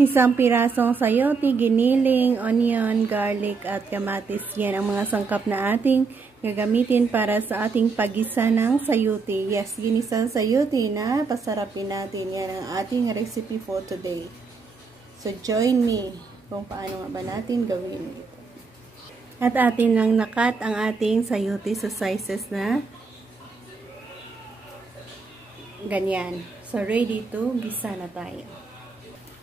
Isang pirasong sayote, giniling, onion, garlic, at kamatis. Yan ang mga sangkap na ating gagamitin para sa ating pagisa ng sayote. Yes, ginisang sayote na pasarapin natin. Yan ang ating recipe for today. So, join me kung paano nga ba natin gawin ito. At atin lang nakat ang ating sayote sa sizes na ganyan. So, ready to gisa na tayo.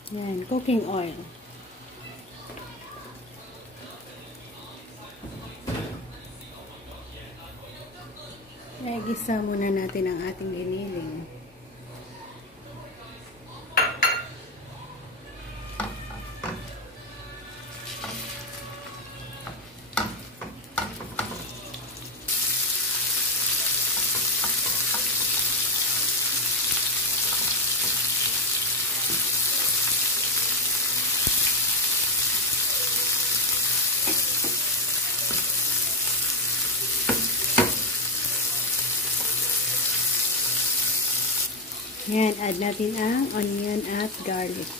Yan, cooking oil. Gisa muna natin ang ating giniling. Yan, add natin ang onion at garlic.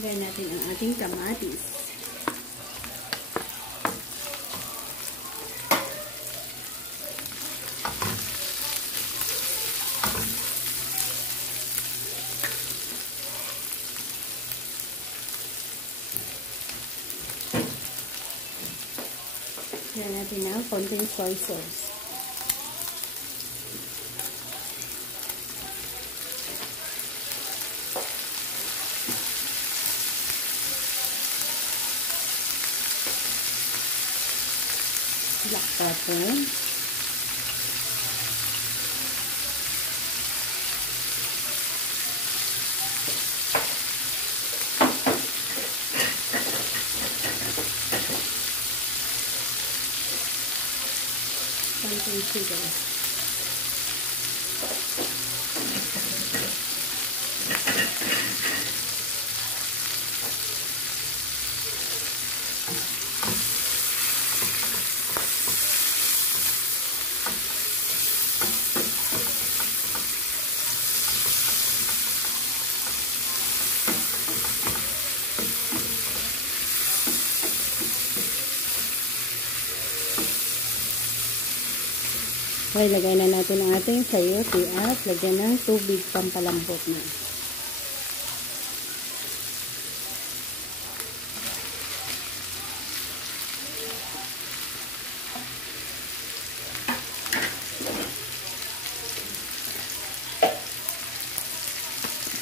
Lagyan natin ang ating kamatis. Lagyan natin ang konting soy sauce. Black pepper. Konting sugar. Okay, lagay na natin ang ating sayote at lagyan ng tubig pampalambot na.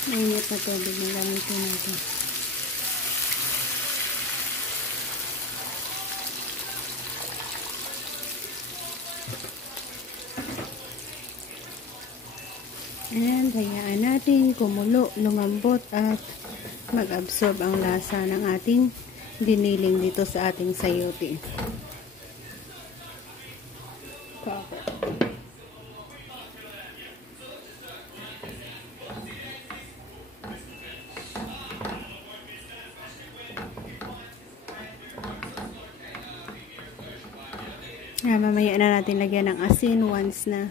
Mainit na tubig na gamitin natin. And hayaan natin kumulo, lumambot at mag-absorb ang lasa ng ating giniling dito sa ating sayote. Mamaya na natin lagyan ng asin once na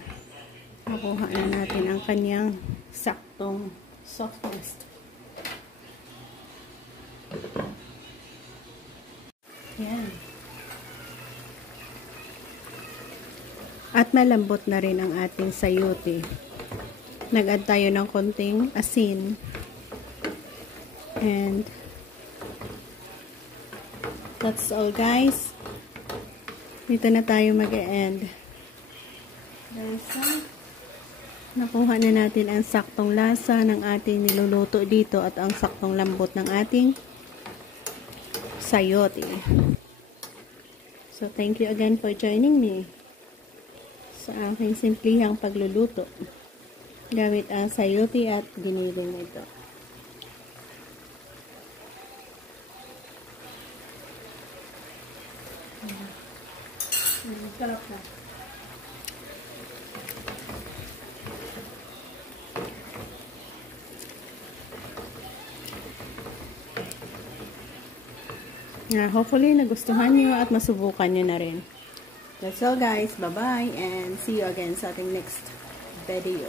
nakuha na natin ang kanyang saktong softness. Yan. At malambot na rin ang ating sayote. Nag-add tayo ng konting asin. And that's all, guys. Dito na tayo mag-e-end. Nakuha na natin ang saktong lasa ng ating niluluto dito at ang saktong lambot ng ating sayote. So, thank you again for joining me sa aking simplihang pagluluto. gamit ang sayote at giniling nito. Sarap na. Hopefully nagustuhan nyo at masubukan nyo na rin. That's all guys. Bye-bye and see you again sa ating next video.